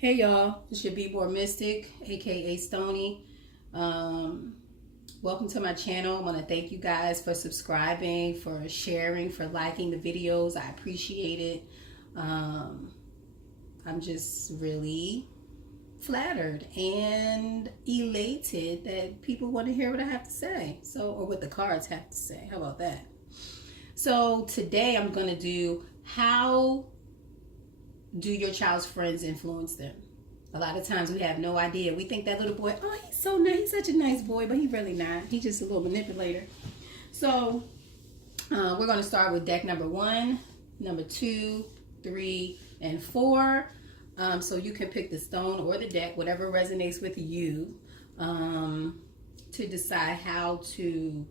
Hey y'all, it's your B-Boy Mystic, aka Stony. Welcome to my channel. I want to thank you guys for subscribing, for sharing, for liking the videos. I appreciate it. I'm just really flattered and elated that people want to hear what I have to say. Or what the cards have to say. How about that? So today I'm going to do how do your child's friends influence them? A lot of times we have no idea. We think that little boy, oh, he's so nice, he's such a nice boy, but he's really not. He's just a little manipulator. So we're going to start with deck number 1, number 2, 3, and 4. So you can pick the stone or the deck, whatever resonates with you, to decide how to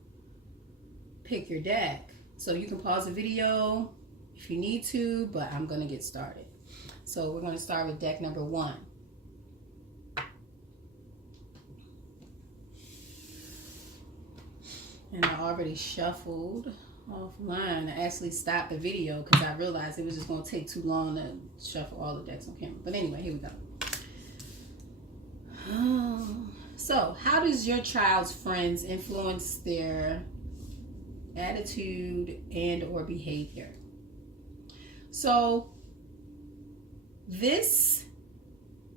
pick your deck. So you can pause the video if you need to, but I'm going to get started. So we're going to start with deck number 1. And I already shuffled offline. I actually stopped the video because I realized it was just going to take too long to shuffle all the decks on camera. But anyway, here we go. So how does your child's friends influence their attitude and or behavior? So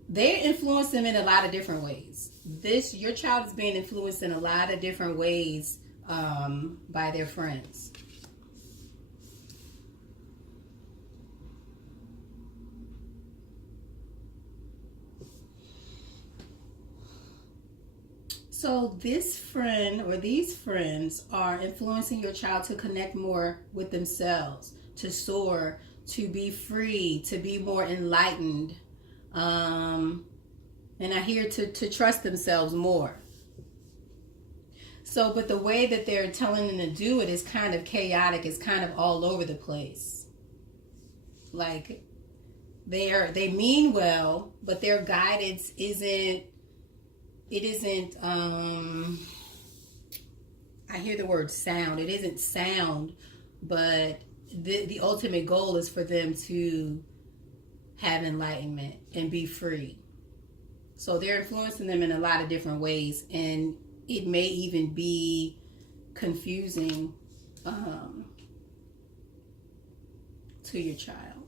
they influence them in a lot of different ways. Your child is being influenced in a lot of different ways by their friends. So this friend or these friends are influencing your child to connect more with themselves, to soar, to be free, to be more enlightened, and I hear to trust themselves more. So, but the way that they're telling them to do it is kind of chaotic. It's kind of all over the place. Like they mean well, but their guidance isn't. I hear the word sound. It isn't sound, but the ultimate goal is for them to have enlightenment and be free. So they're influencing them in a lot of different ways, and it may even be confusing to your child.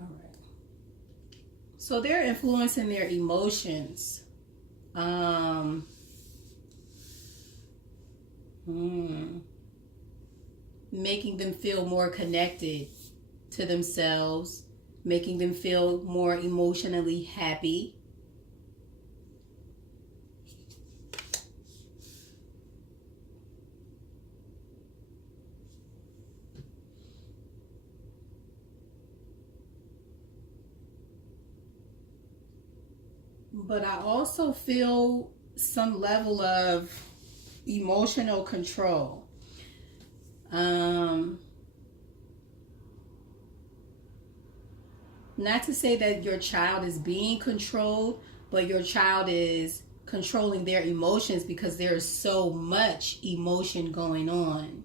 All right. So they're influencing their emotions. Making them feel more connected to themselves, making them feel more emotionally happy. But I also feel some level of emotional control. Not to say that your child is being controlled, but your child is controlling their emotions because there's so much emotion going on.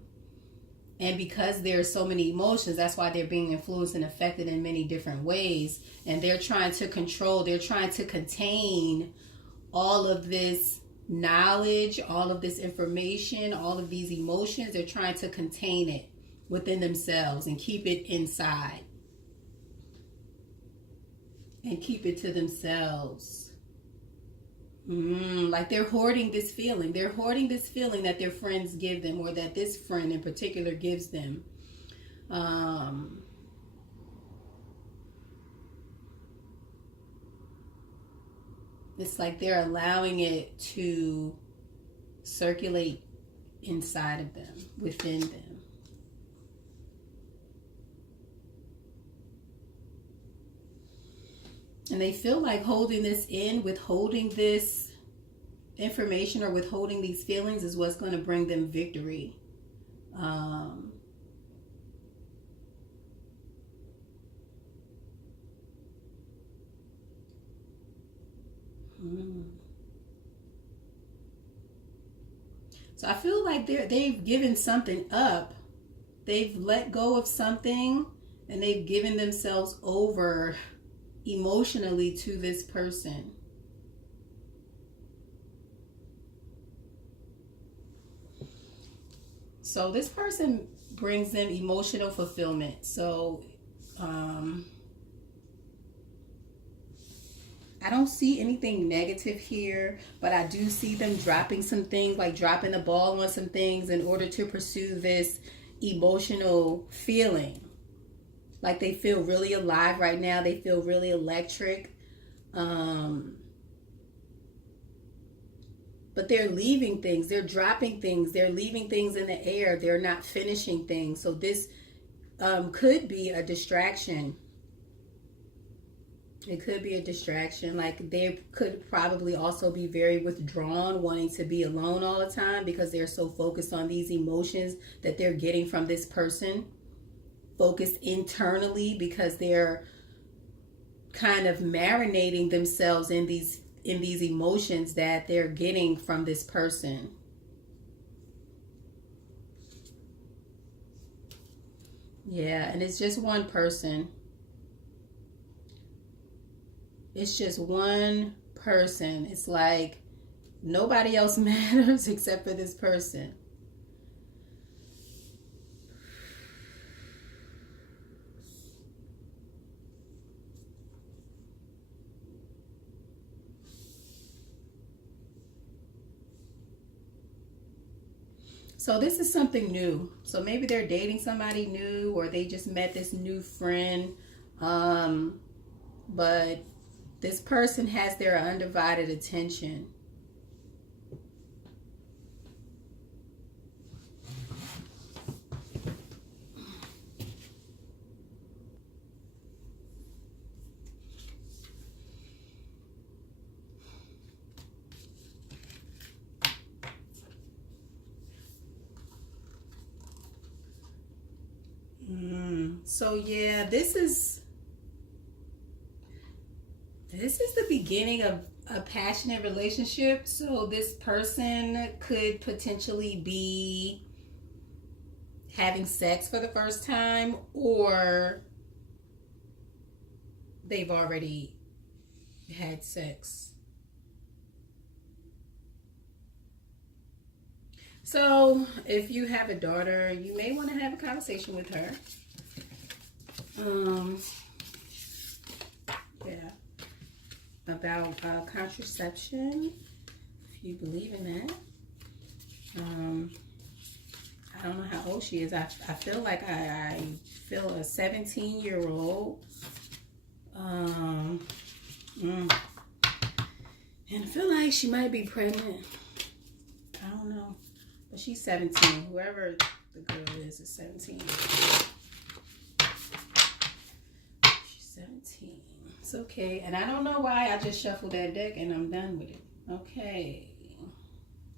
And because there's so many emotions, that's why they're being influenced and affected in many different ways. And they're trying to control, they're trying to contain all of this knowledge, all of this information, all of these emotions. They're trying to contain it within themselves and keep it inside. And keep it to themselves. Like they're hoarding this feeling. They're hoarding this feeling that their friends give them, or that this friend in particular gives them. It's like they're allowing it to circulate inside of them, within them. And they feel like holding this in, withholding this information or withholding these feelings is what's going to bring them victory. So I feel like they've given something up. They've let go of something and they've given themselves over emotionally to this person. So this person brings them emotional fulfillment. So I don't see anything negative here, but I do see them dropping some things, like dropping the ball on some things in order to pursue this emotional feeling. Like they feel really alive right now. They feel really electric. But they're leaving things. They're dropping things. They're leaving things in the air. They're not finishing things. So this could be a distraction. It could be a distraction. Like they could probably also be very withdrawn, wanting to be alone all the time because they're so focused on these emotions that they're getting from this person. Focused internally because they're kind of marinating themselves in these emotions that they're getting from this person. Yeah, and it's just one person. It's just one person. It's like nobody else matters except for this person. So this is something new. So maybe they're dating somebody new, or they just met this new friend. But this person has their undivided attention. So yeah, this is the beginning of a passionate relationship. So this person could potentially be having sex for the first time, or they've already had sex. So if you have a daughter, you may want to have a conversation with her. Yeah, about contraception, if you believe in that. I don't know how old she is. I feel like I feel a 17-year-old. And I feel like she might be pregnant. I don't know. But she's 17. Whoever the girl is 17. She's 17. It's okay. And I don't know why I just shuffled that deck and I'm done with it. Okay.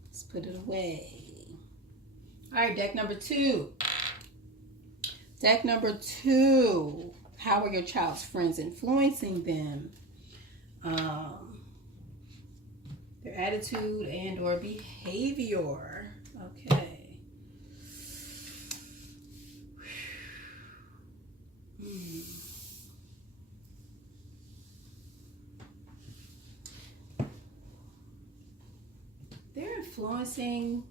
Let's put it away. All right, deck number 2. Deck number 2. How are your child's friends influencing them? Their attitude and or behavior. Okay. They're influencing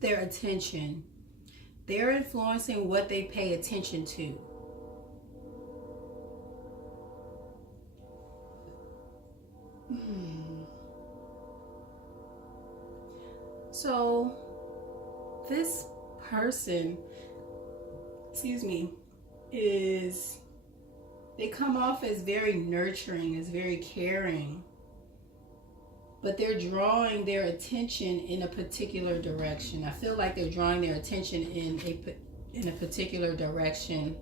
their attention. They're influencing what they pay attention to. So this person, they come off as very nurturing, as very caring, but they're drawing their attention in a particular direction. I feel like they're drawing their attention in a particular direction.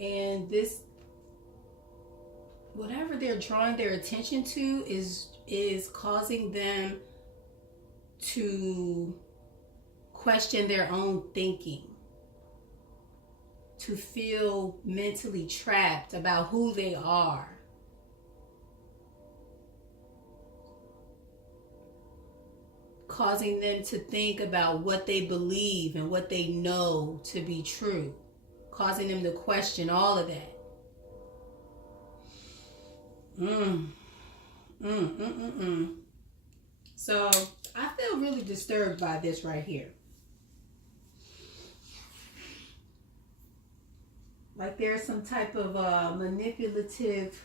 And this, whatever they're drawing their attention to is causing them to question their own thinking, to feel mentally trapped about who they are. causing them to think about what they believe and what they know to be true, causing them to question all of that. So I feel really disturbed by this right here. Like there's some type of manipulative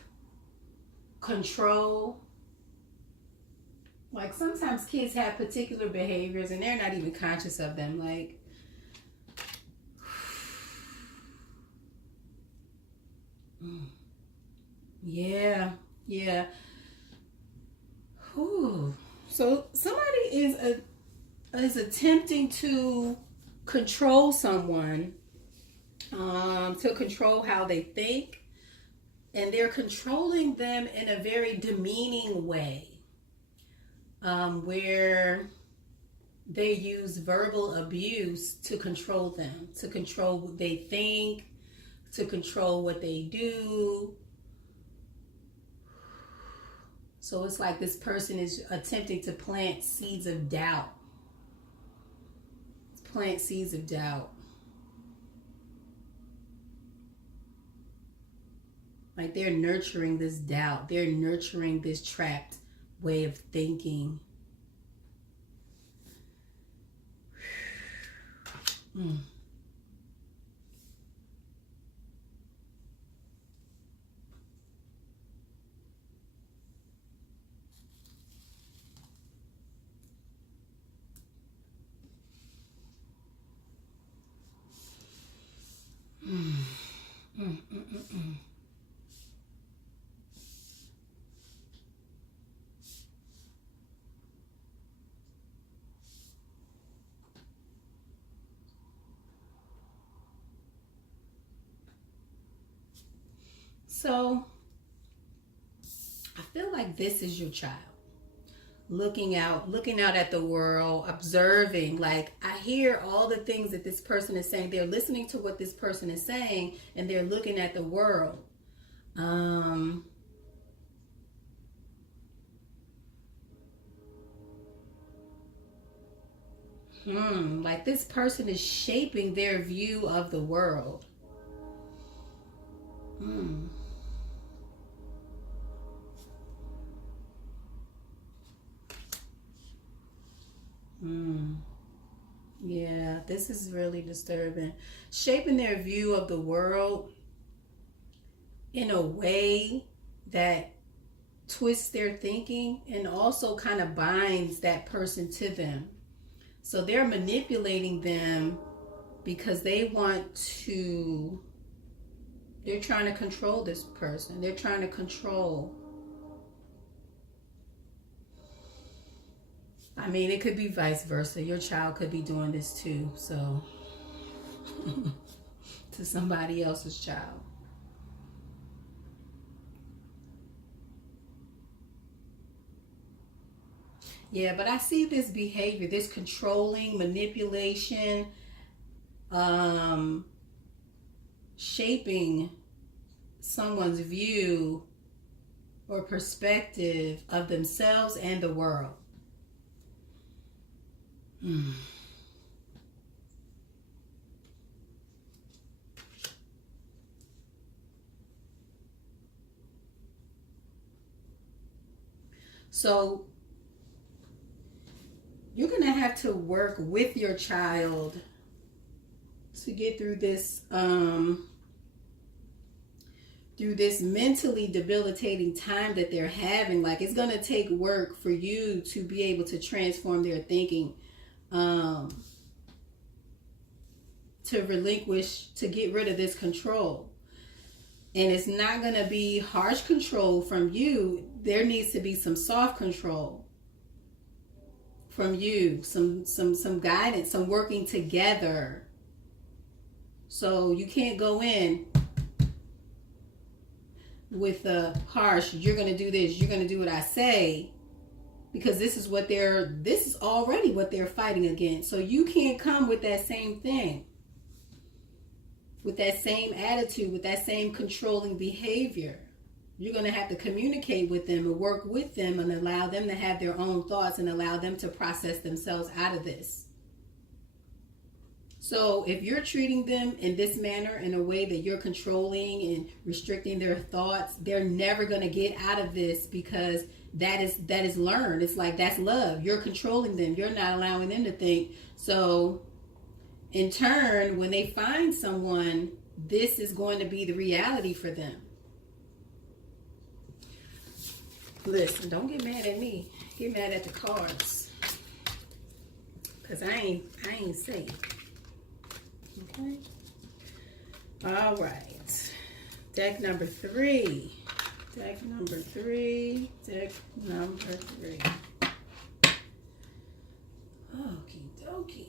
control. Like sometimes kids have particular behaviors and they're not even conscious of them. Like, yeah. Whew. So somebody is attempting to control someone, to control how they think, and they're controlling them in a very demeaning way, where they use verbal abuse to control them, to control what they think, to control what they do. So it's like this person is attempting to plant seeds of doubt. Plant seeds of doubt. Like they're nurturing this doubt. They're nurturing this trapped way of thinking. So I feel like this is your child looking out at the world, observing. Like, I hear all the things that this person is saying. They're listening to what this person is saying, and they're looking at the world. Like this person is shaping their view of the world. Yeah, this is really disturbing. Shaping their view of the world in a way that twists their thinking and also kind of binds that person to them. So they're manipulating them because they're trying to control this person. They're trying to control. I mean, it could be vice versa. Your child could be doing this too. So, to somebody else's child. Yeah, but I see this behavior, this controlling, manipulation, shaping someone's view or perspective of themselves and the world. So you're going to have to work with your child to get through this mentally debilitating time that they're having. Like, it's going to take work for you to be able to transform their thinking, to relinquish, to get rid of this control. And it's not going to be harsh control from you. There needs to be some soft control from you, some guidance, some working together. So you can't go in with a harsh, you're going to do this, you're going to do what I say, because this is already what they're fighting against. So you can't come with that same thing, with that same attitude, with that same controlling behavior. You're going to have to communicate with them and work with them and allow them to have their own thoughts and allow them to process themselves out of this. So if you're treating them in this manner, in a way that you're controlling and restricting their thoughts, they're never going to get out of this, because that is learned. It's like, that's love. You're controlling them. You're not allowing them to think. So in turn, when they find someone, this is going to be the reality for them. Listen, don't get mad at me. Get mad at the cards, because I ain't safe. Okay. All right. Deck number 3. Deck number 3. Deck number 3. Okie dokie.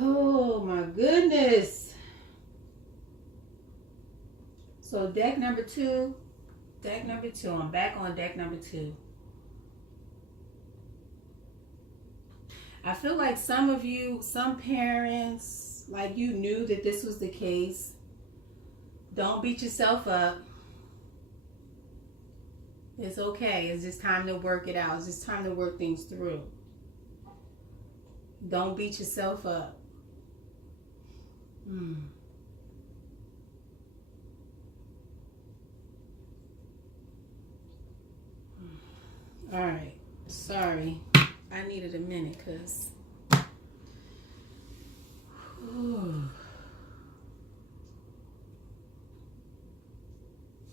Oh my goodness. So deck number 2. Deck number 2. I'm back on deck number 2. I feel like some of you, some parents, like, you knew that this was the case. Don't beat yourself up. It's okay. It's just time to work it out. It's just time to work things through. Don't beat yourself up. All right. Sorry. I needed a minute, because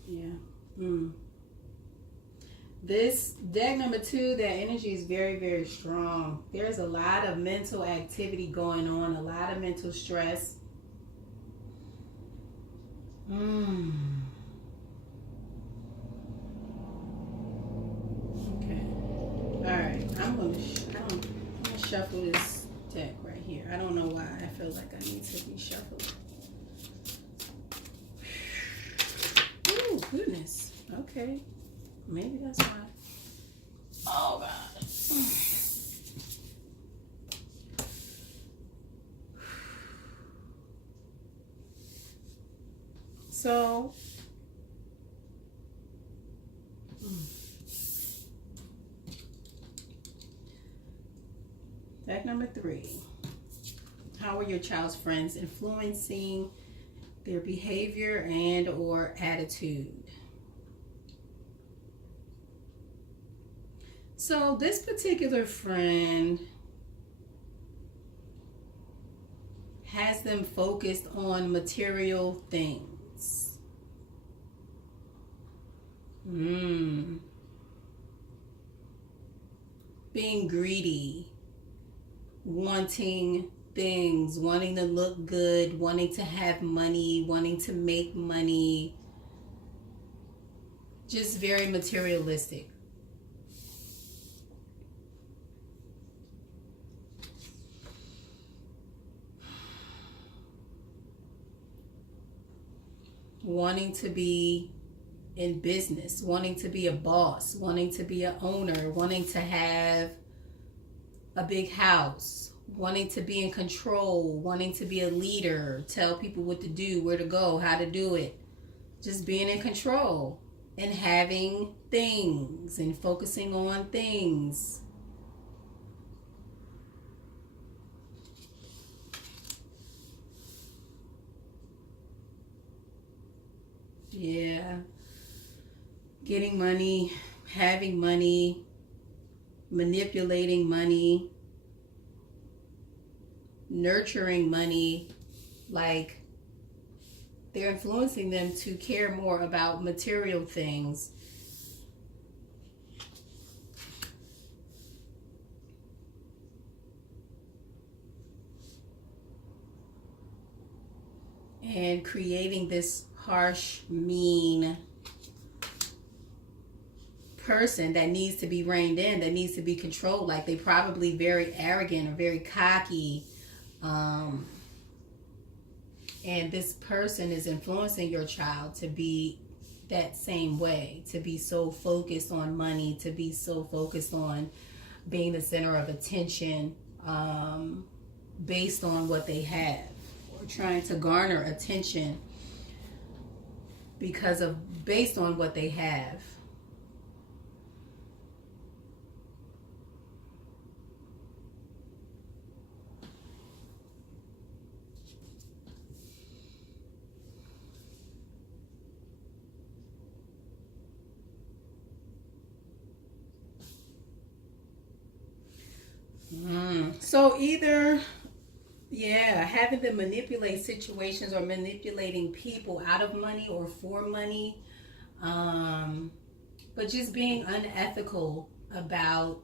yeah. This deck number 2, that energy is very, very strong. There's a lot of mental activity going on, a lot of mental stress. Okay. All right. I'm gonna shuffle this deck right here. I don't know why I feel like I need to reshuffle it. Oh goodness. Okay. Maybe that's why. Oh God. So, deck number 3. How are your child's friends influencing their behavior and or attitude? So this particular friend has them focused on material things. Being greedy, wanting things, wanting to look good, wanting to have money, wanting to make money. Just very materialistic. Wanting to be in business, wanting to be a boss, wanting to be an owner, wanting to have a big house, wanting to be in control, wanting to be a leader, tell people what to do, where to go, how to do it. Just being in control and having things and focusing on things. Yeah. Getting money, having money, manipulating money, nurturing money. Like, they're influencing them to care more about material things. And creating this harsh, mean person that needs to be reined in, that needs to be controlled. Like, they probably very arrogant or very cocky. And this person is influencing your child to be that same way, to be so focused on money, to be so focused on being the center of attention, based on what they have, or trying to garner attention based on what they have. So either, yeah, having to manipulate situations or manipulating people out of money or for money, um, but just being unethical about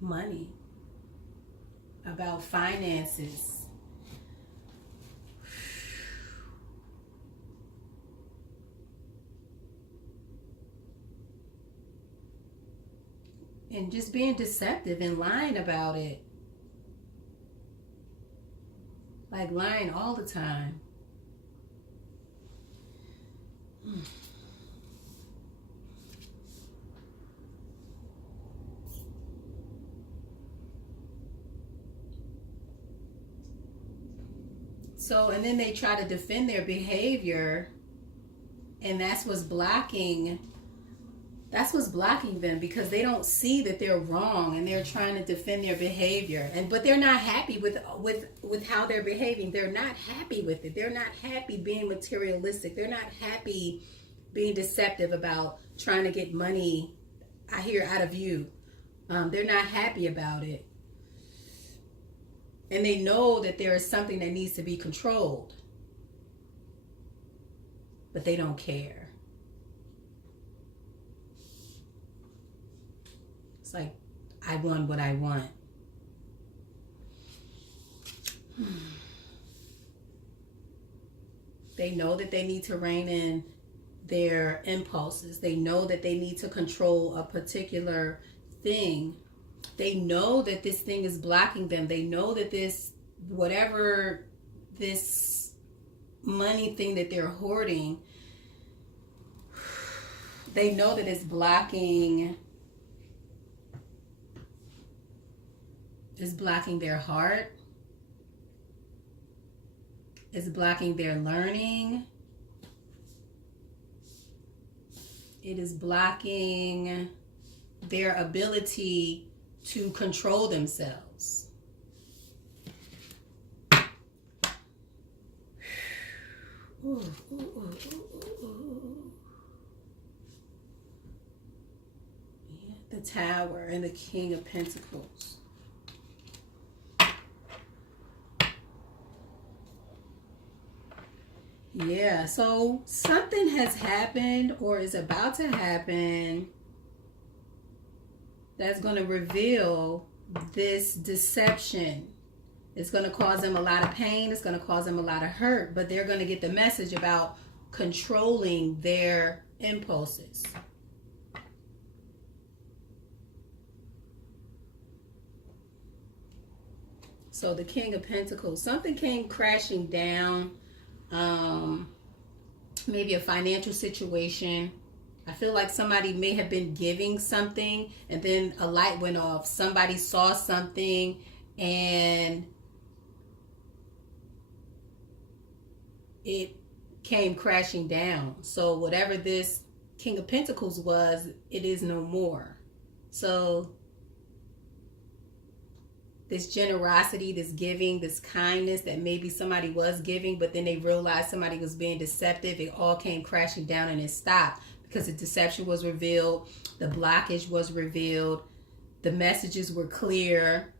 money, about finances. And just being deceptive and lying about it. Like lying all the time. So, and then they try to defend their behavior, and that's what's blocking them, because they don't see that they're wrong, and they're trying to defend their behavior, but they're not happy with how they're behaving. They're not happy with it. They're not happy being materialistic. They're not happy being deceptive about trying to get money, I hear, out of you. They're not happy about it. And they know that there is something that needs to be controlled, but they don't care. It's like, I want what I want. They know that they need to rein in their impulses. They know that they need to control a particular thing. They know that this thing is blocking them. They know that this money thing that they're hoarding, they know that it's blocking their heart. It's blocking their learning. It is blocking their ability to control themselves. Ooh, ooh, ooh, ooh, ooh. Yeah, the Tower and the King of Pentacles. Yeah, so something has happened or is about to happen that's going to reveal this deception. It's going to cause them a lot of pain. It's going to cause them a lot of hurt, but they're going to get the message about controlling their impulses. So the King of Pentacles, something came crashing down. Maybe a financial situation. I feel like somebody may have been giving something and then a light went off. Somebody saw something and it came crashing down. So whatever this King of Pentacles was, it is no more. So this generosity, this giving, this kindness that maybe somebody was giving, but then they realized somebody was being deceptive, it all came crashing down and it stopped because the deception was revealed, the blockage was revealed, the messages were clear.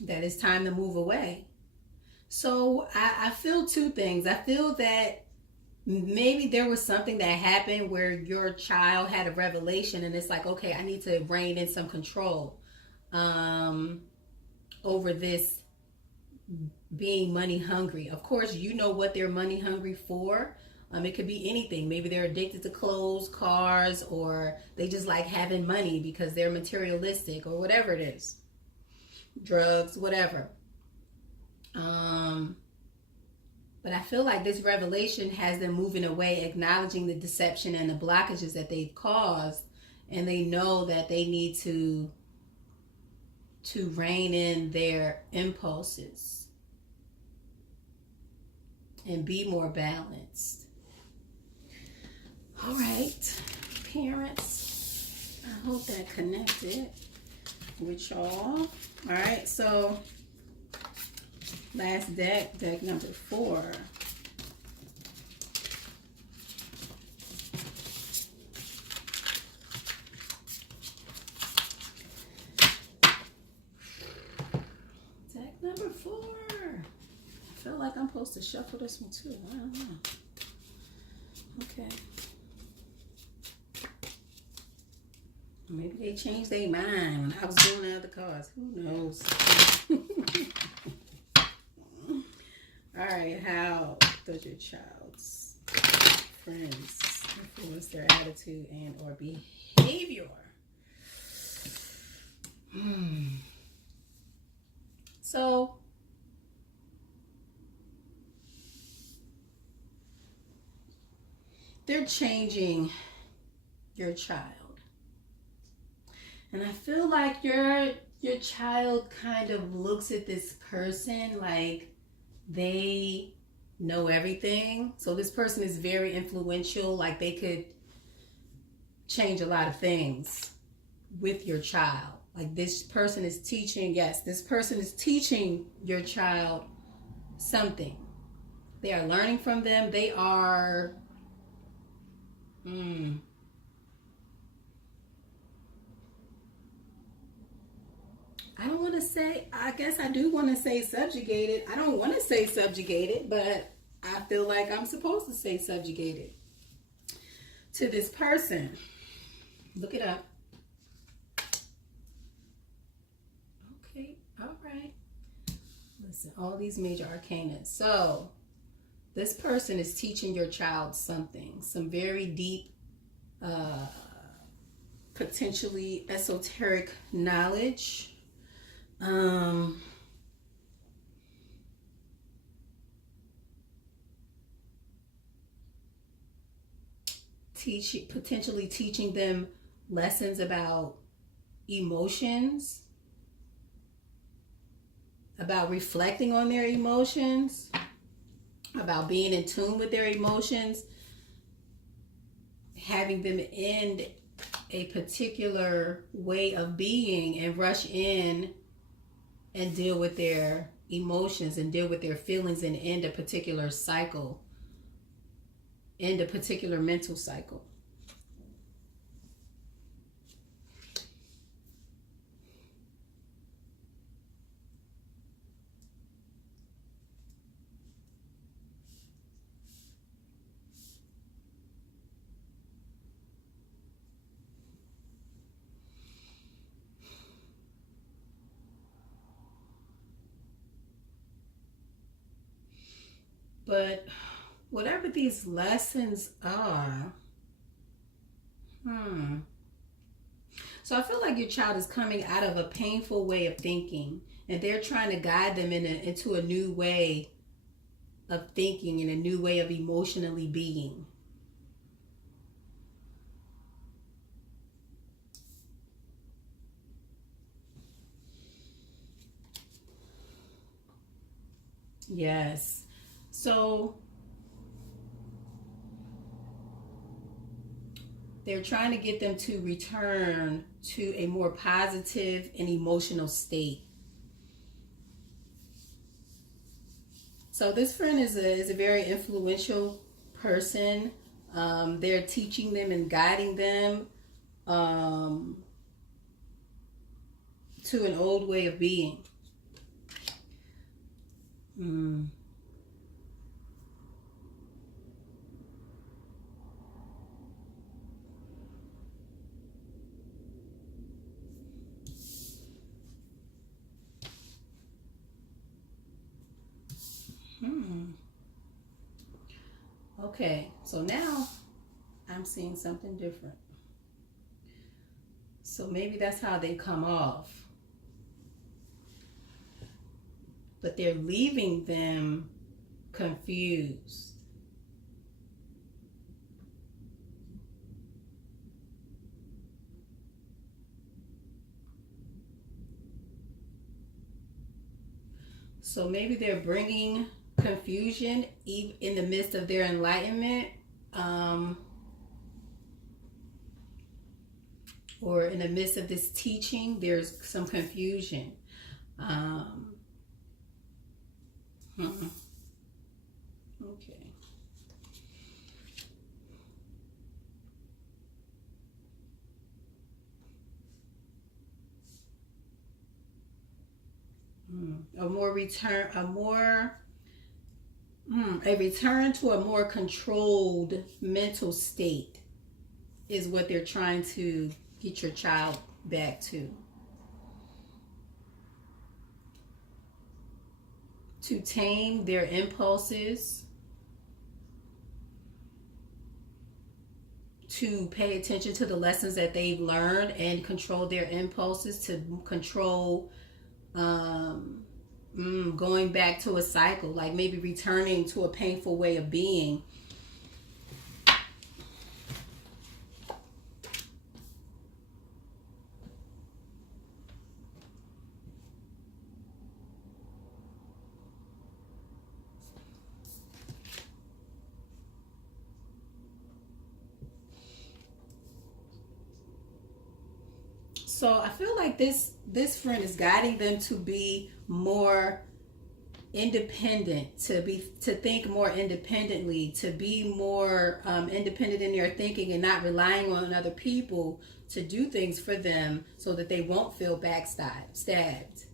That it's time to move away. So I feel two things. I feel that maybe there was something that happened where your child had a revelation and it's like, okay, I need to rein in some control over this being money hungry. Of course, you know what they're money hungry for. It could be anything. Maybe they're addicted to clothes, cars, or they just like having money because they're materialistic or whatever it is. Drugs, whatever. But I feel like this revelation has them moving away, acknowledging the deception and the blockages that they've caused, and they know that they need to rein in their impulses and be more balanced. All right, parents, I hope that connected with y'all. All right, so last deck, deck number 4. Deck number 4. I feel like I'm supposed to shuffle this one too. I don't know. Okay. Maybe they changed their mind when I was doing the other cards. Who knows? All right, how does your child's friends influence their attitude and or behavior? So, they're changing your child. And I feel like your child kind of looks at this person like they know everything. So this person is very influential, like they could change a lot of things with your child. Like this person is teaching, yes, this person is teaching your child something. They are learning from them. They are I don't want to say, I guess I do want to say subjugated. I don't want to say subjugated, but I feel like I'm supposed to say subjugated to this person. Look it up. Okay, all right. Listen, all these major arcana. So, this person is teaching your child something, some very deep, potentially esoteric knowledge. Potentially teaching them lessons about emotions, about reflecting on their emotions, about being in tune with their emotions, having them end a particular way of being and rush in and deal with their emotions and deal with their feelings and end a particular cycle, end a particular mental cycle. But whatever these lessons are, so I feel like your child is coming out of a painful way of thinking, and they're trying to guide them into a new way of thinking and a new way of emotionally being. Yes. So they're trying to get them to return to a more positive and emotional state. So this friend is a very influential person. They're teaching them and guiding them to an old way of being. Okay, so now I'm seeing something different. So maybe that's how they come off. But they're leaving them confused. So maybe they're bringing confusion in the midst of their enlightenment, or in the midst of this teaching, there's some confusion. Okay. A return to a more controlled mental state is what they're trying to get your child back to. To tame their impulses, to pay attention to the lessons that they've learned and control their impulses, to control going back to a cycle, like maybe returning to a painful way of being. So I feel like this friend is guiding them to be more independent, to think more independently, to be more independent in their thinking and not relying on other people to do things for them, so that they won't feel backstabbed.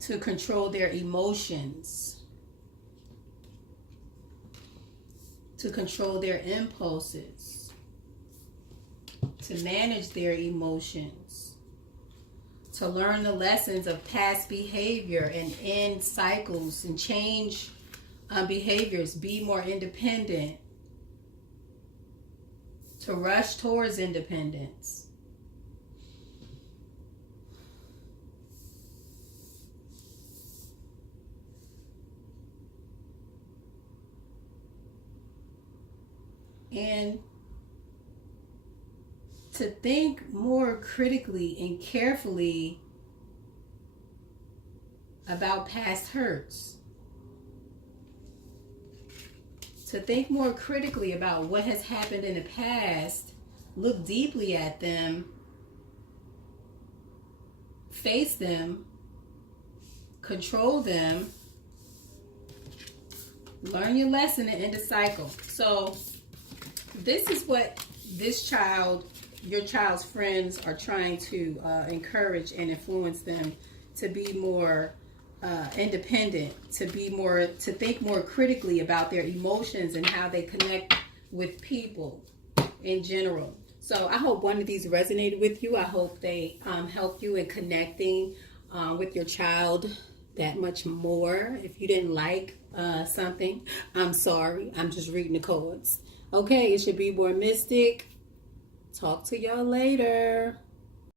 To control their emotions, to control their impulses, to manage their emotions, to learn the lessons of past behavior and end cycles and change behaviors, be more independent, to rush towards independence. And to think more critically and carefully about past hurts. To think more critically about what has happened in the past, look deeply at them, face them, control them, learn your lesson, and end the cycle. So this is what your child's friends are trying to encourage and influence them to be more independent, to think more critically about their emotions and how they connect with people in general. So I hope one of these resonated with you. I hope they help you in connecting with your child that much more. If you didn't like something, I'm sorry. I'm just reading the cards. Okay, it should be more mystic. Talk to y'all later.